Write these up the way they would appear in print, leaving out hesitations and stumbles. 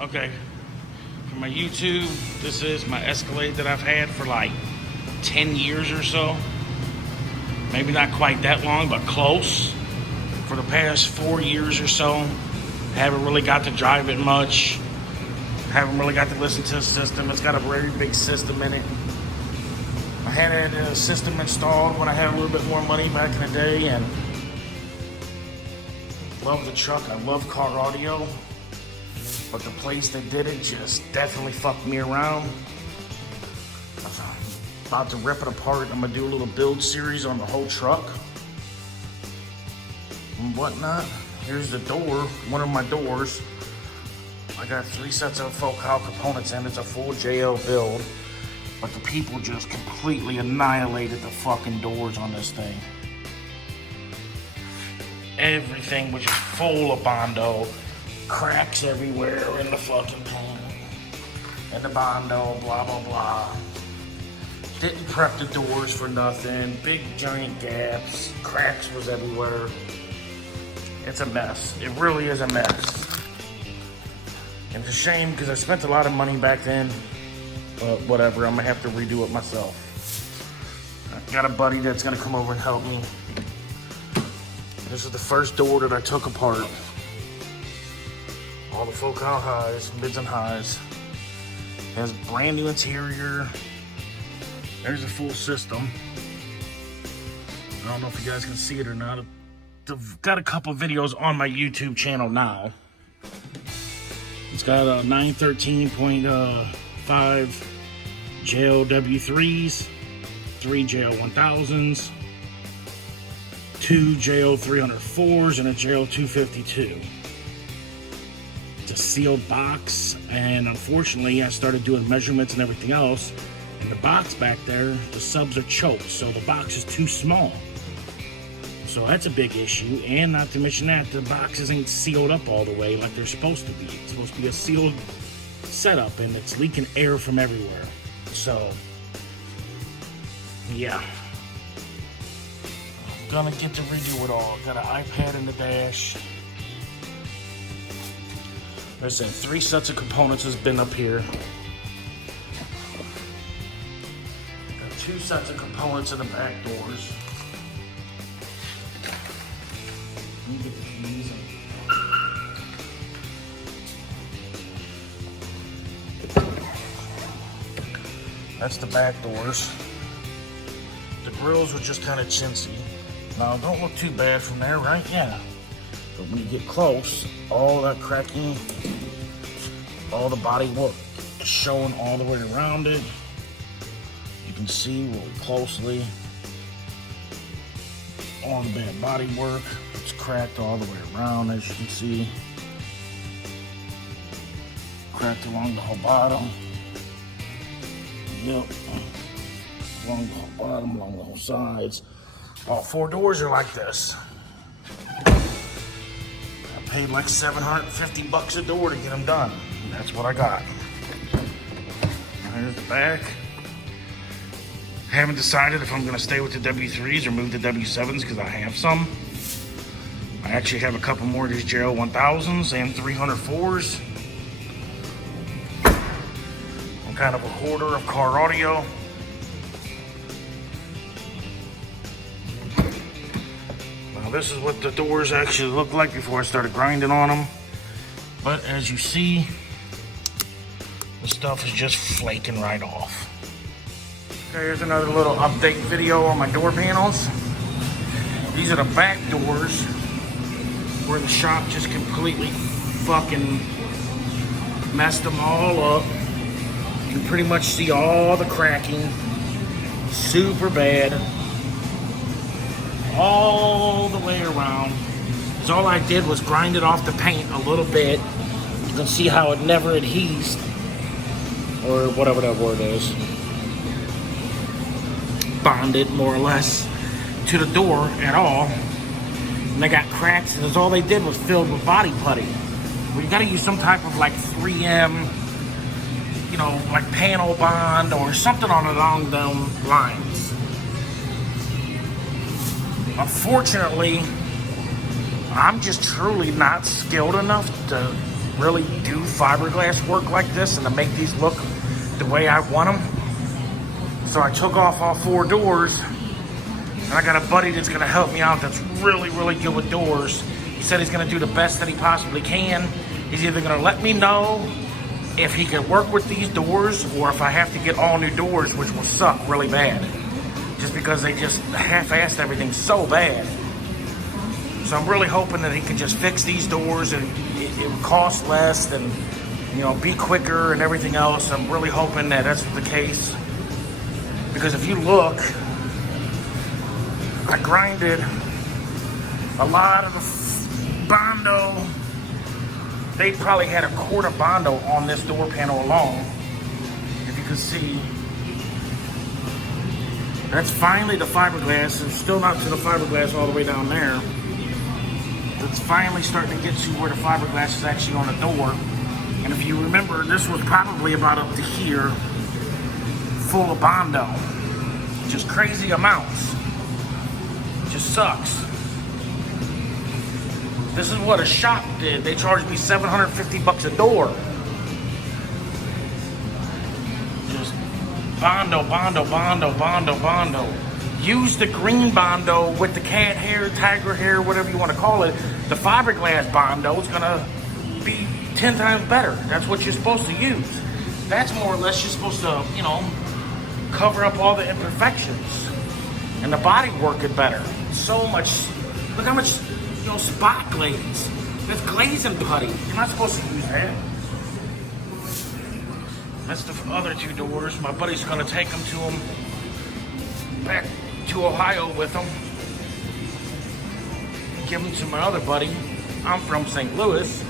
Okay, for my YouTube, this is my Escalade that I've had for like 10 years or so. Maybe not quite that long, but close. For the past 4 years or so, haven't really got to drive it much. Haven't really got to listen to the system. It's got a very big system in it. I had a system installed when I had a little bit more money back in the day, and love the truck. I love car audio, but the place that did it just definitely fucked me around. I'm about to rip it apart. I'm gonna do a little build series on the whole truck and whatnot. Here's the door, one of my doors. I got 3 sets of Focal components in. It's a full JL build, but the people just completely annihilated the fucking doors on this thing. Everything was just full of Bondo. Cracks everywhere in the fucking paint. And the Bondo, blah, blah, blah. Didn't prep the doors for nothing. Big giant gaps. Cracks was everywhere. It's a mess. It really is a mess. And it's a shame because I spent a lot of money back then. But whatever, I'm gonna have to redo it myself. I got a buddy that's gonna come over and help me. This is the first door that I took apart. All the Focal highs, mids and highs. Has brand new interior. There's a full system. I don't know if you guys can see it or not. I've got a couple videos on my YouTube channel now. It's got a 913.5 JLW3s, 3 JL1000s, 2 JL304s, and a JL252. It's a sealed box, and unfortunately I started doing measurements and everything else, and the box back there, the subs are choked, so the box is too small. So that's a big issue, and not to mention that the boxes ain't sealed up all the way like they're supposed to be. It's supposed to be a sealed setup, and it's leaking air from everywhere. So, yeah. I'm gonna get to redo it all. Got an iPad in the dash. There's 3 sets of components has been up here. Got 2 sets of components in the back doors. Let me get the keys. That's the back doors. The grills were just kind of chintzy. Now, don't look too bad from there, right? Yeah. But when you get close, all that cracking, all the body work showing all the way around it. You can see really closely all the bad body work. It's cracked all the way around, as you can see. Cracked along the whole bottom. Yep. Along the whole bottom, along the whole sides. All 4 doors are like this. I paid like $750 a door to get them done. And that's what I got. Here's the back. Haven't decided if I'm gonna stay with the W3s or move to W7s because I have some. I actually have a couple more of these JL1000s and 304s. I'm kind of a hoarder of car audio. Now this is what the doors actually look like before I started grinding on them. But as you see, the stuff is just flaking right off. Okay, here's another little update video on my door panels. These are the back doors where the shop just completely fucking messed them all up. You can pretty much see all the cracking. Super bad. All the way around. Because all I did was grind it off the paint a little bit. You can see how it never adheres. Or whatever that word is. Bonded, more or less, to the door at all. And they got cracks, and all they did was filled with body putty. Well, you gotta use some type of like 3M, you know, like panel bond or something along those lines. Unfortunately, I'm just truly not skilled enough to really do fiberglass work like this and to make these look the way I want them. So I took off all 4 doors, and I got a buddy that's gonna help me out that's really, really good with doors. He said he's gonna do the best that he possibly can. He's either gonna let me know if he can work with these doors or if I have to get all new doors, which will suck really bad. Just because they just half-assed everything so bad. So I'm really hoping that he can just fix these doors and it would cost less and, you know, be quicker and everything else. I'm really hoping that that's the case. Because if you look, I grinded a lot of the Bondo. They probably had a quart of Bondo on this door panel alone. If you can see, that's finally the fiberglass. It's still not to the fiberglass all the way down there. It's finally starting to get to where the fiberglass is actually on the door. And if you remember, this was probably about up to here, full of Bondo. Just crazy amounts. Just sucks. This is what a shop did. They charged me $750 a door. Just Bondo, Bondo, Bondo, Bondo, Bondo. Use the green Bondo with the cat hair, tiger hair, whatever you want to call it. The fiberglass Bondo is gonna be 10 times better. That's what you're supposed to use. That's more or less you're supposed to, you know, cover up all the imperfections. And the body work it better. So much, look how much, you know, spot glaze. That's glazing putty. You're not supposed to use that. That's the other 2 doors. My buddy's gonna take them to him back to Ohio with him. Give them to my other buddy. I'm from St. Louis.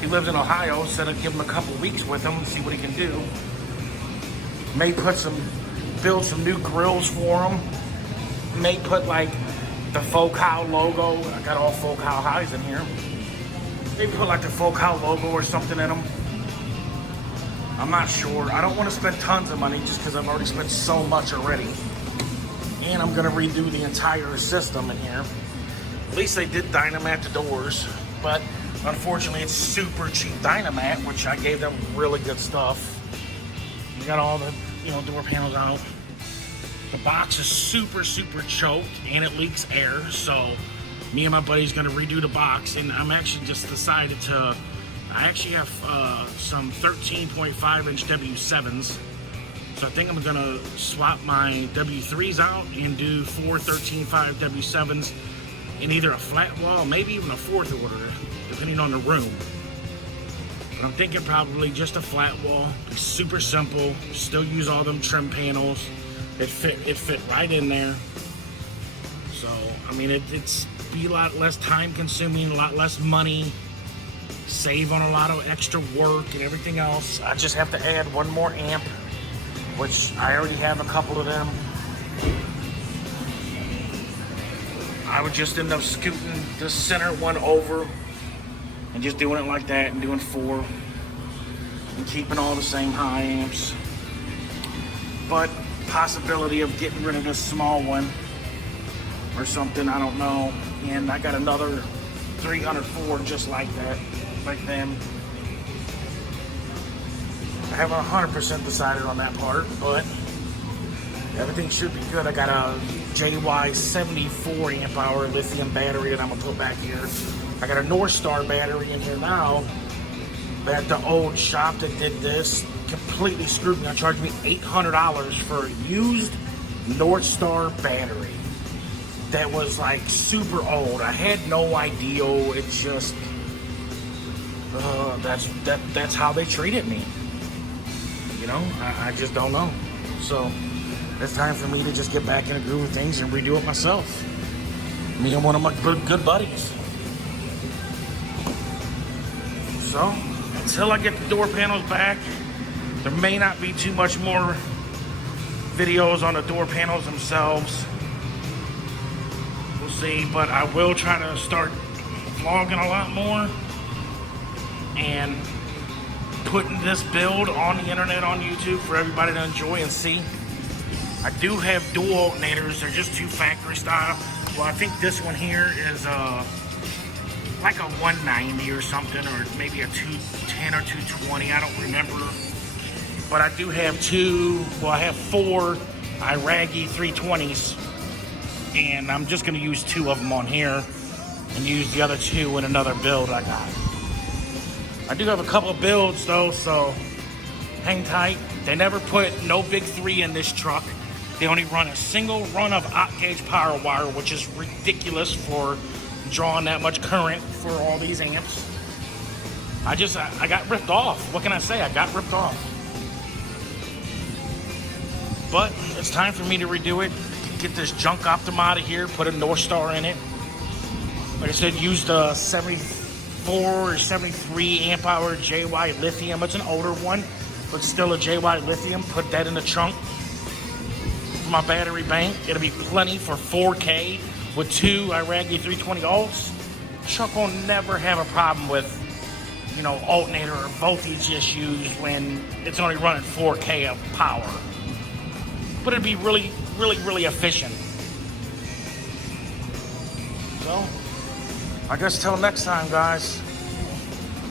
He lives in Ohio, said I'd give him a couple weeks with him and see what he can do. May build some new grills for him. May put like the Focal logo. I got all Focal highs in here. They put like the Focal logo or something in them. I'm not sure. I don't want to spend tons of money just because I've already spent so much already. And I'm gonna redo the entire system in here. At least they did Dynamat the doors, but unfortunately it's super cheap Dynamat, which I gave them really good stuff. You got all the, you know, door panels out. The box is super, super choked and it leaks air. So me and my buddy's gonna redo the box, and I'm actually just decided to, I actually have some 13.5 inch W7s. So I think I'm gonna swap my W3s out and do 4 13.5 W7s in either a flat wall, maybe even a 4th order, depending on the room. But I'm thinking probably just a flat wall. It's super simple. Still use all them trim panels. It fit right in there. So I mean, it's be a lot less time consuming, a lot less money. Save on a lot of extra work and everything else. I just have to add 1 more amp, which I already have a couple of them. I would just end up scooting the center one over and just doing it like that and doing 4 and keeping all the same high amps. But possibility of getting rid of this small one or something, I don't know. And I got another 304 just like that, like them. I haven't 100% decided on that part, but everything should be good. I got a JY 74 amp hour lithium battery that I'm gonna put back here. I got a North Star battery in here now. That the old shop that did this completely screwed me. They charged me $800 for a used North Star battery that was like super old. I had no idea. It just that's how they treated me. You know, I just don't know. So it's time for me to just get back in the groove of things and redo it myself. Me and one of my good buddies. So until I get the door panels back, there may not be too much more videos on the door panels themselves. We'll see, but I will try to start vlogging a lot more and putting this build on the internet on YouTube for everybody to enjoy and see. I do have dual alternators. They're just 2 factory style. Well, I think this one here is like a 190 or something, or maybe a 210 or 220. I don't remember. But I do have I have 4 Iragi 320s, and I'm just gonna use 2 of them on here and use the other 2 in another build I got. I do have a couple of builds though, so hang tight. They never put no big 3 in this truck. They only run a single run of op gauge power wire, which is ridiculous for drawing that much current for all these amps. I got ripped off. What can I say? I got ripped off. But it's time for me to redo it. Get this junk Optima out of here, put a North Star in it. Like I said, use the 74 or 73 amp hour JY Lithium. It's an older one, but still a JY Lithium. Put that in the trunk for my battery bank. It'll be plenty for 4K with 2 Iragi 320 alts. Truck will never have a problem with, alternator or voltage issues when it's only running 4K of power. But it'd be really, really, really efficient. So, I guess till next time, guys.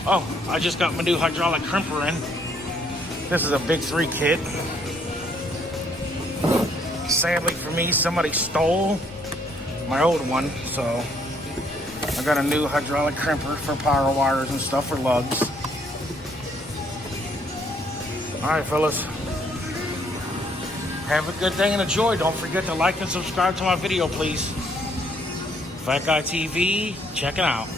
Oh, I just got my new hydraulic crimper in. This is a big 3 kit. Sadly for me, somebody stole my old one, so I got a new hydraulic crimper for power wires and stuff for lugs. Alright, fellas. Have a good day and enjoy. Don't forget to like and subscribe to my video, please. Fat Guy TV, check it out.